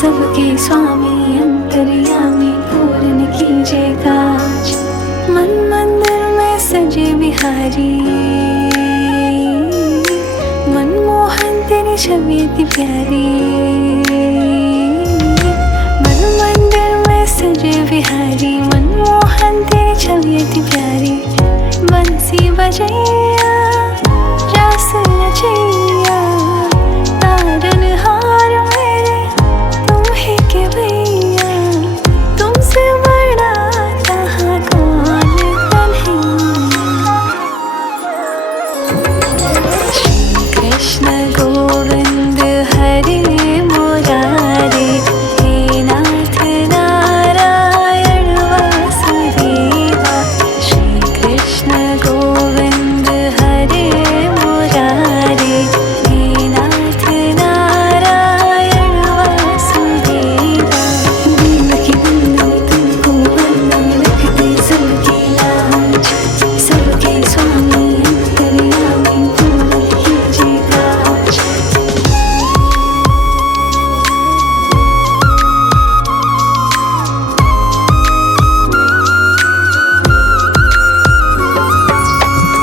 सबके स्वामी अंतर्यामी पूर्ण कीजिए काज। मन मंदिर में सजे बिहारी, मनमोहन तेरी छवि अति प्यारी। मन मंदिर में सजे बिहारी, मनमोहन तेरी छवि अति प्यारी। बंसी बजैया रास रचैया, तारन हार मेरे तुम ही के भैया। तुमसे बड़ा कहाँ कौन कन्हैया। श्री कृष्ण गोविंद हरे मुरारे, हे नाथ नारायण वासुदेवा। श्री कृष्ण गोविंद हरे मुरारे, हे नाथ नारायण वासुदेवा। देवकी नंदन तुमको वंदन, रखते सबकी लाज। सबके स्वामी अंतर्यामी पूर्ण कीजिए काज।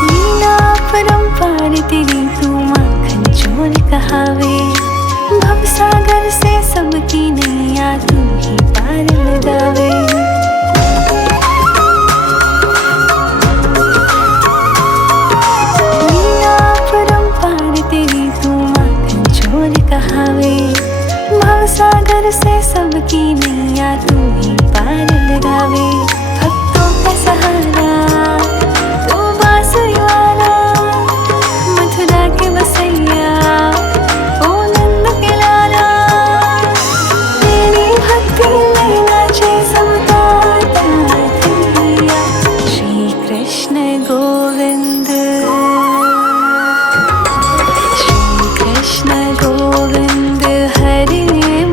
लीला परम्पार तेरी तू माखन चोर कहावे। भवसागर से सबकी नैया तू ही पार लगावे। लीला परम्पार तेरी तू माखन चोर कहावे। भवसागर से सबकी नैया तू ही पार लगावे। भक्तों का सहारा तू बांसुरी वाला, मथुरा के बसैया ओ नंद के लाला। तेरी भक्ति में नाचे सबका ताथिया। श्री कृष्ण गोविंद, श्री कृष्ण गोविंद हरे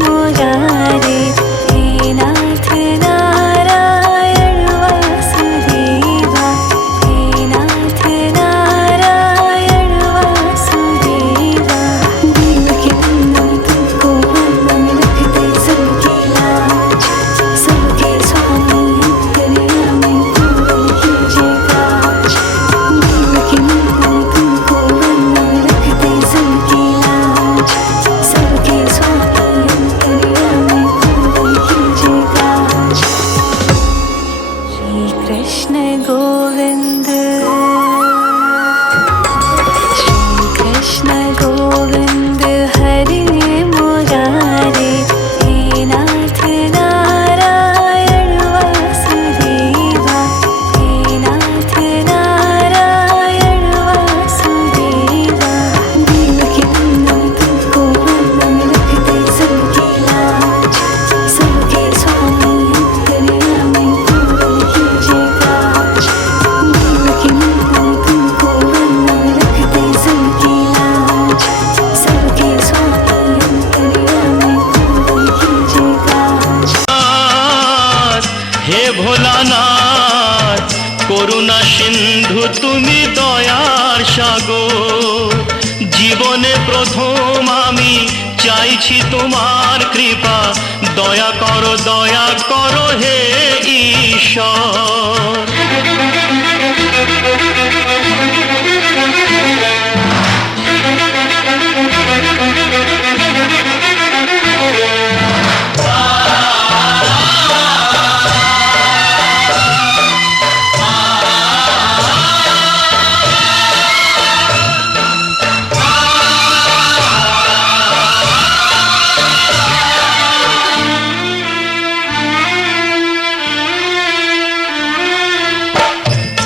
मुरारे, हे नाथ नारायण वासुदेवा। हे नाथ नारायण वासुदेवा। देवकी नंदन तुमको वंदन, रखते सबकी लाज। सबके स्वामी अंतर्यामी पूर्ण कीजिए काज। देवकी नंदन तुमको वंदन, रखते सबकी लाज। सबके स्वामी अंतर्यामी पूर्ण कीजिए काज। श्री कृष्ण गोविंद, श्री कृष्ण गोविंद हरे मुरारे, हे नाथ नारायण वासुदेवा। हे नाथ नारायण वासुदेवा। देवकी नंदन तुमको वंदन, रखते सबकी लाज। सबके स्वामी अंतर्यामी पूर्ण कीजिए काज। देवकी नंदन तुमको वंदन, रखते सबकी लाज। सबके स्वामी अंतर्यामी पूर्ण कीजिए काज। হে ভোলানাথ, করুণা সিন্ধু তুমি দয়ার সাগর। জীবনে প্রথম আমি চাইছি তোমার কৃপা। দয়া করো হে ঈশ্বর।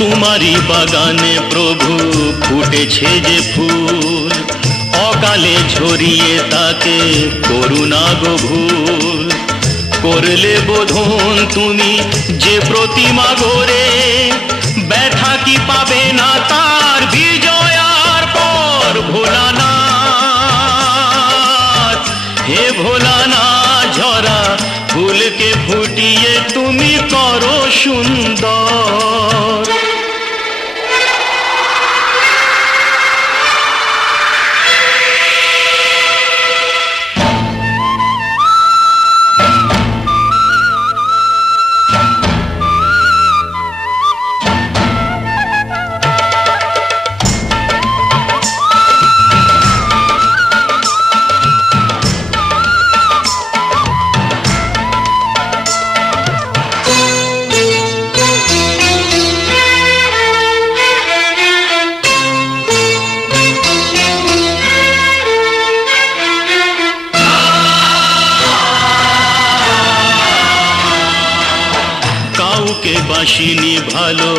তোমারই বাগানে প্রভু ফুটেছে যে ফুল, অকালে ঝরিয়ে তাকে করুণা গো ভুল। করলে বোধন তুমি যে প্রতিমা গড়ে, ব্যথা কি পাবে না তার বিজয়ার পর। ভোলানাথ, হে ভোলানাথ, ঝরা ফুলকে ফুটিয়ে তুমি করো সুন্দর। বাসিনি ভালো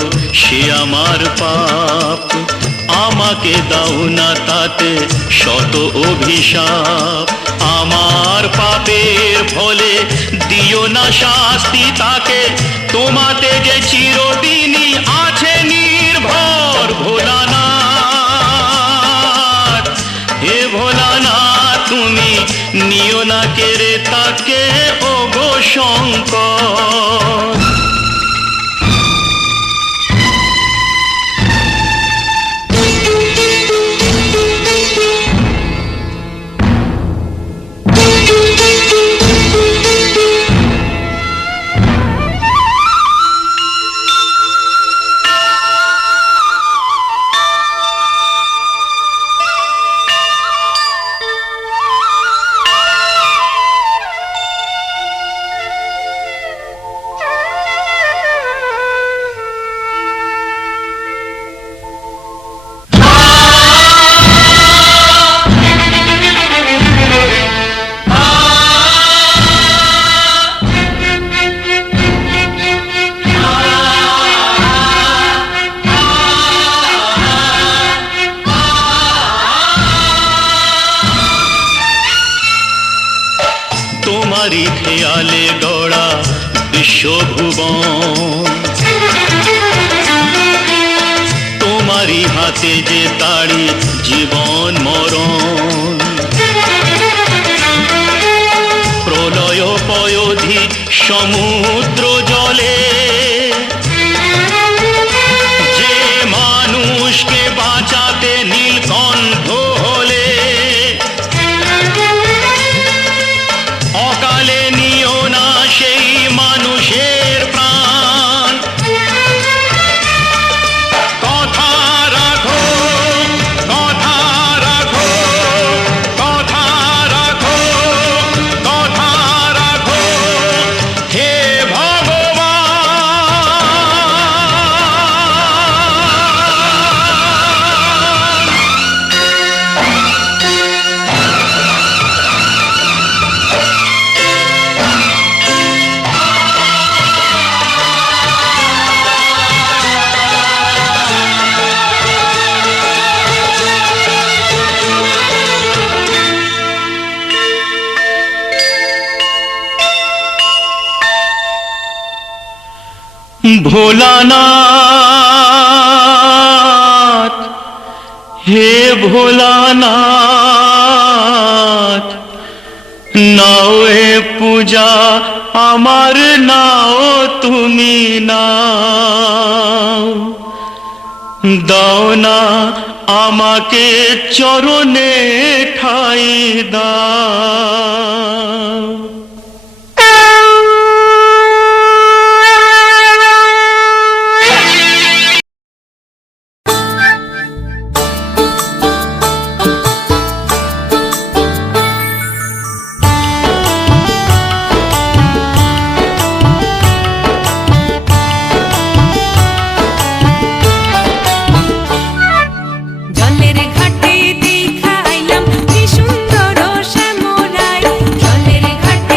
সে আমার পাপ, আমাকে দাও না তাতে শত অভিশাপ। আমার পাপের ফলে দিও না শাস্তি তাকে, তোমাতে যে চিরদিনই আছে নির্ভর। ভোলানাথ হে ভোলানাথ, তুমি নিও না কেড়ে তাকে ওগো শঙ্কর। তোমারই খেয়ালে গড়া বিশ্বভুবন, তোমারই হাতে যে তাড়ি জীবন মরণ। প্রলয় পয়োধি সমুদ্র জলে যে মানুষকে বাঁচাতে নীলকণ্ঠ হলে, অকালে নিও না সেই মানুষের প্রাণ। কথা রাখো, কথা রাখো, কথা রাখো, কথা রাখো, হে ভোলানাথ হে ভোলানাথ, নাও এ পূজা আমার, নাও তুমি নাও। দাও না আমাকে চরণে ঠাই দাও। জলের ঘাটে দেখা আইলাম কি সুন্দর শ্যামরাই, জলের ঘাটে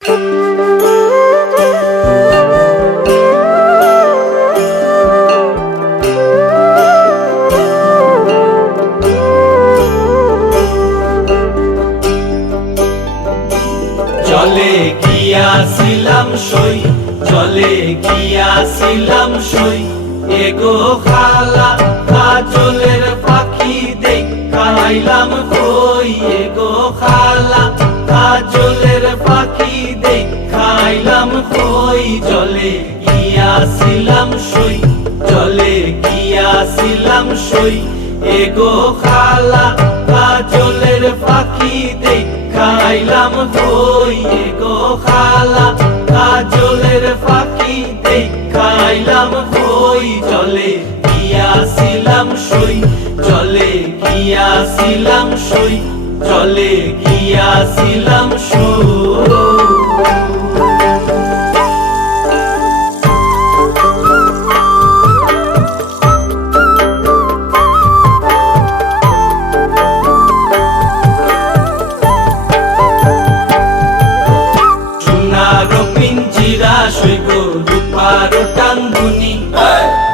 জলে গিয়াছিলাম সই, জলে গিয়াছিলাম সই, এগো খালা কাজলের পাখি দেখা আইলাম কই, এগো খালা কাজলের পাখি দেখা আইলাম কই। জলে গিয়াছিলাম সই, জলে গিয়াছিলাম সই, এগো খালা কাজলের পাখি দেখা আইলাম কই, এগো খালা কাজলের পাখি দেখা আইলাম কই। জলে গিয়াছিলাম সই, জলে গিয়াছিলাম সই, জলে গিয়াছিলাম সই। রূপারো টাঙ্গুনি,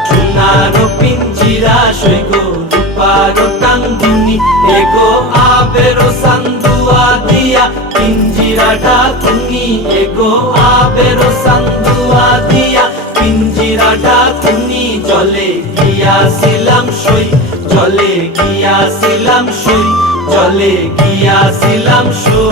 সোনারো পিঞ্জিরা সইগো রূপারো টাঙ্গুনি, এগো আবেরো সান্দুয়া দিয়া পিঞ্জিরাটা তুমি, এগো আবেরো সান্দুয়া দিয়া পিঞ্জিরাটা তুমি। জলে গিয়াছিলাম সই, জলে গিয়াছিলাম সই, জলে গিয়াছিলাম সই।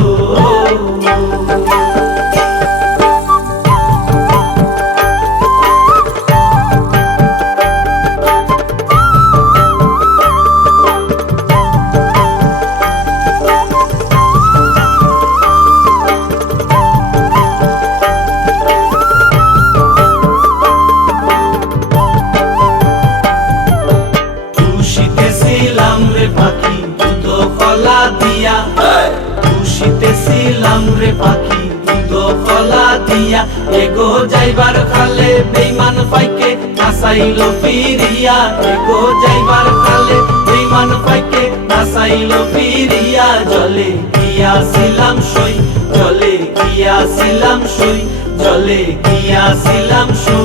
খুশিতেছিলাম রে পাখি দুধ কলা দিয়া, এগো যাইবার খালে বেইমান পাইকে নাসাইল ফিরিয়া, এগো যাইবার খালে বেইমান পাইকে নাসাইল ফিরিয়া। জলে গিয়াছিলাম সই, জলে গিয়াছিলাম সই, জলে গিয়াছিলাম সই।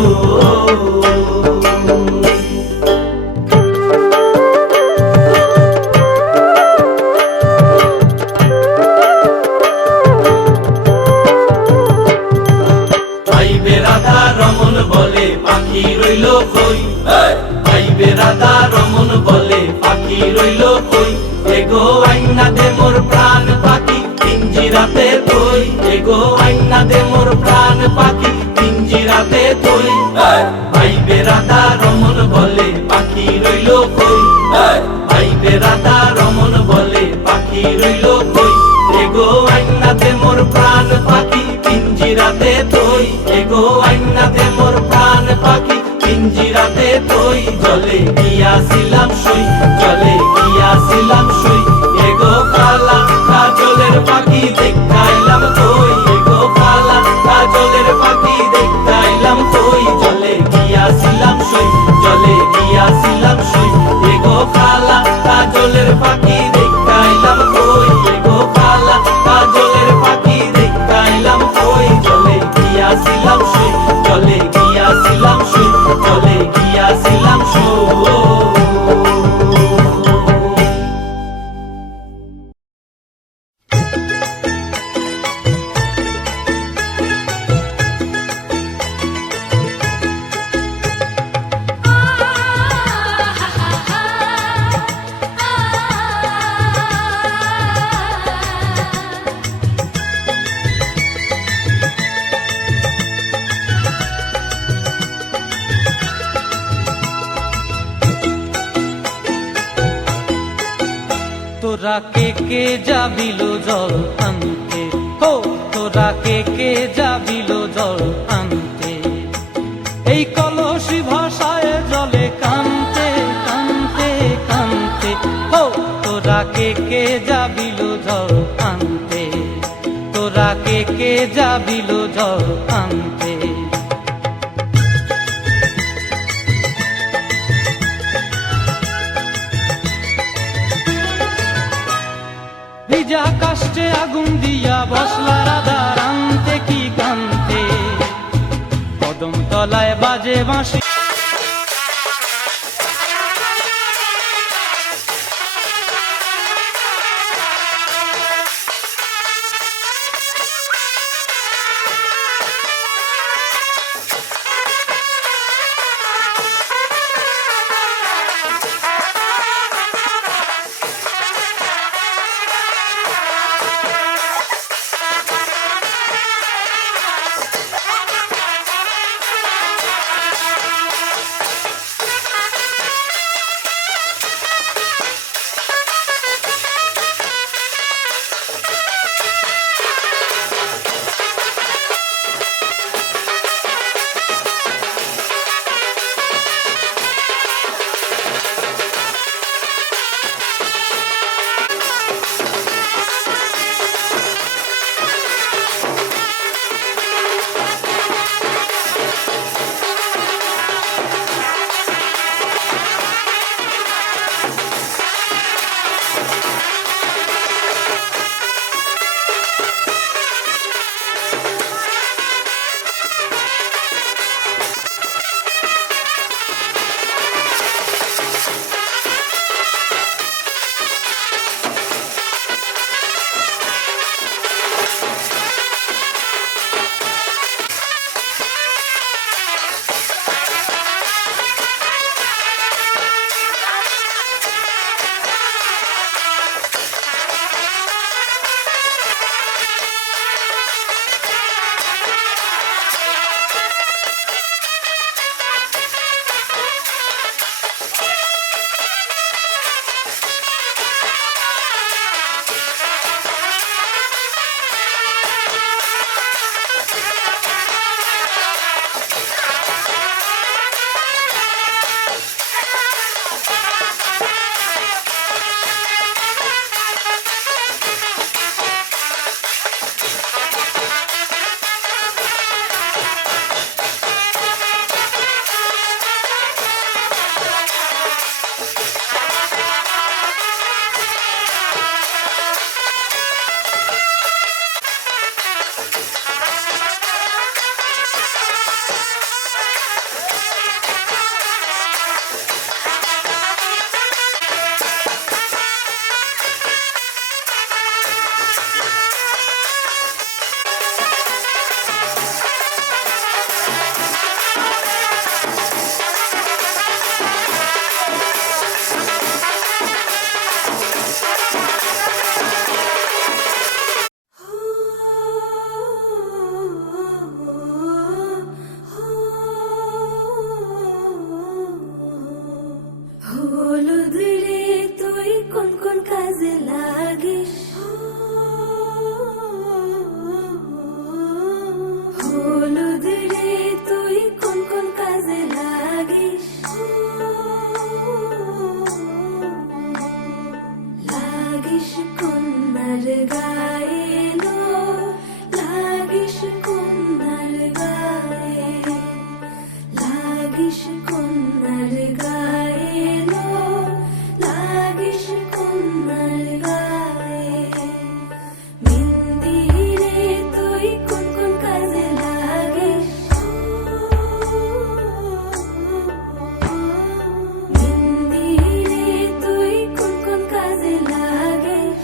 পাখি রইল কই, আইবে রাধা রমন বলে পাখি রইল কই, এগো আইনা দে মোর প্রাণ পাখি পিঞ্জিরাতে তুই, এগো আইনা দে মোর প্রাণ পাখি পিঞ্জিরাতে তুই। আইবে রাধা রমন বলে পাখি রইল কই, আইবে রাধা রমন বলে পাখি রইল কই, এগো আইনা দে মোর প্রাণ পাখি পিঞ্জিরাতে তুই, এগো আইনা দে মোর প্রাণ পাখি পিঞ্জিরাতে তুই। জলে গিয়াছিলাম সই, জলে গিয়াছিলাম সই, এগো খালা কাজলের পাখি দেখাইলাম কই, এগো খালা কাজলের পাখি দেখাইলাম কই। জলে গিয়াছিলাম সই, জলে গিয়াছিলাম সই, এগো খালা কাজলের পাখি দেখাইলাম কই, এগো খালা কাজলের পাখি দেখাইলাম কই। জলে গিয়াছিলাম সই, জলে গিয়াছিলাম সই, জলে গিয়াছিলাম সই। তোরা কে যাবিল জল আনতে, হো তোরা কে যাবিল জল আনতে, এই কলসি ভাষায় জলে কানতে কানতে কানতে, হো তোরা কে যাবিল জল আনতে, তোরা কে যাবিল জল আনতে। ভিজা কাষ্টে আগুন দিয়া বসলা রাধা রানতে, কি বাজে বাঁশি হলুদ রে তুই কোন কোন কাজে লাগিস হলুদ রে তুই কোন কোন কাজে লাগিস লাগিস কন্যার গায়ে লো লাগিস কন্যার গায়ে লাগিস কন্যার গায়ে লো লাগিস কন্যার গায়ে মেহেন্দি রে তুই কোন কোন কাজে লাগিস মেহেন্দি রে তুই কোন কোন কাজে লাগিস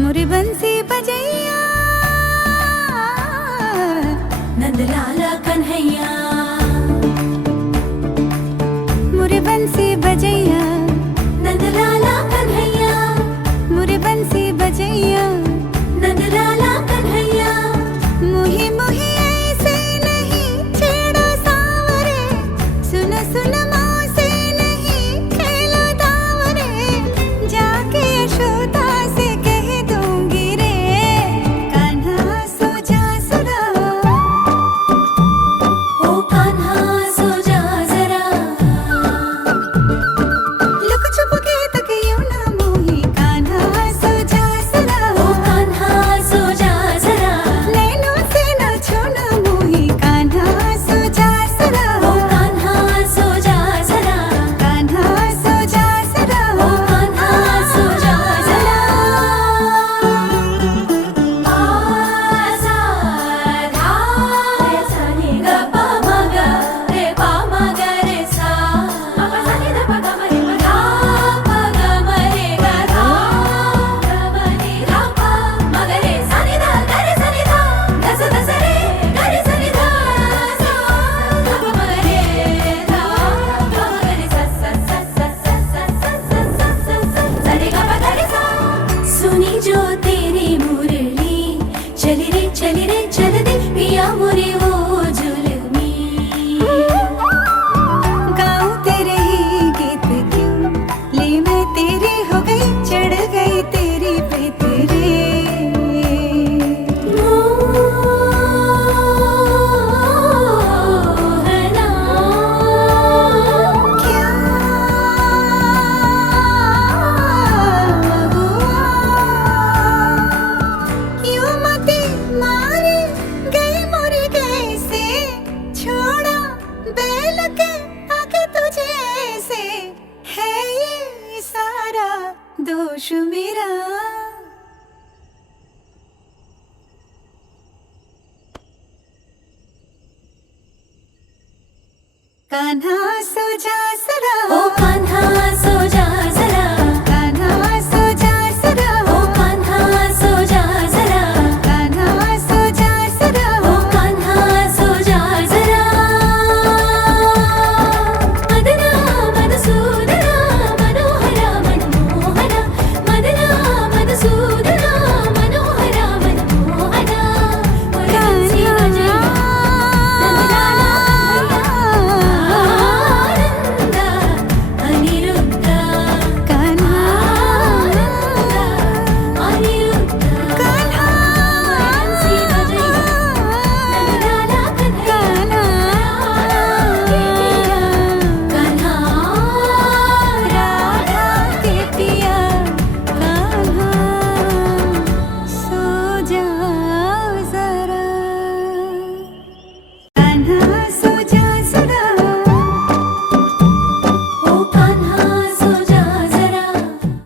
मोरे बंसी बजैया नंद लाला कन्हैया मोरे बंसी बजैया नंद लाला कन्हैया मोरे बंसी बजैया नंद लाला कन्हैया मोही मोही ऐसे नहीं छेड़ो सावरे सुन सुन मौसे नहीं खेलो दावरे जाके यशोदा से कह दूंगी रे कान्हा सो जा जरा ओ कान्हा सो जा जरा लुक छुप के तक यूं ना मोही कान्हा सो जा जरा ओ कान्हा सो जा जरा नैनों से ना छूना मोही कान्हा सो जा जरा ओ कान्हा सो जा जरा कान्हा सो जा जरा ओ कान्हा सो जा जरा आसा धा रे सा नि ग प म ग रे प म ग रे सा प प सा नि ध प ग म रे प धा प ग म रे ग धा ग म रे धा प म ग रे सा नि ध ग रे सा नि ध ध स ध स रे ग रे सा नि ध सा ध प म ग रे धा प म ग रे सा सा सा सा सा सा सा सा सा सा सा रे ग प ग रे सा सुनी जो तेरी मुरली चली रे चल दे पिया मोरे वो जुल्मी गाऊं तेरे ही गीत क्यों ले मैं तेरी हो गई चढ़ गई तेरी पे तेरे मोहना क्या हुआ यूं मती मारे गई मोरे कैसे छोड़ा बैल के आगे तुझे ऐसे है ये सारा दोष मेरा कान्हा सो जा जरा ओ कान्हा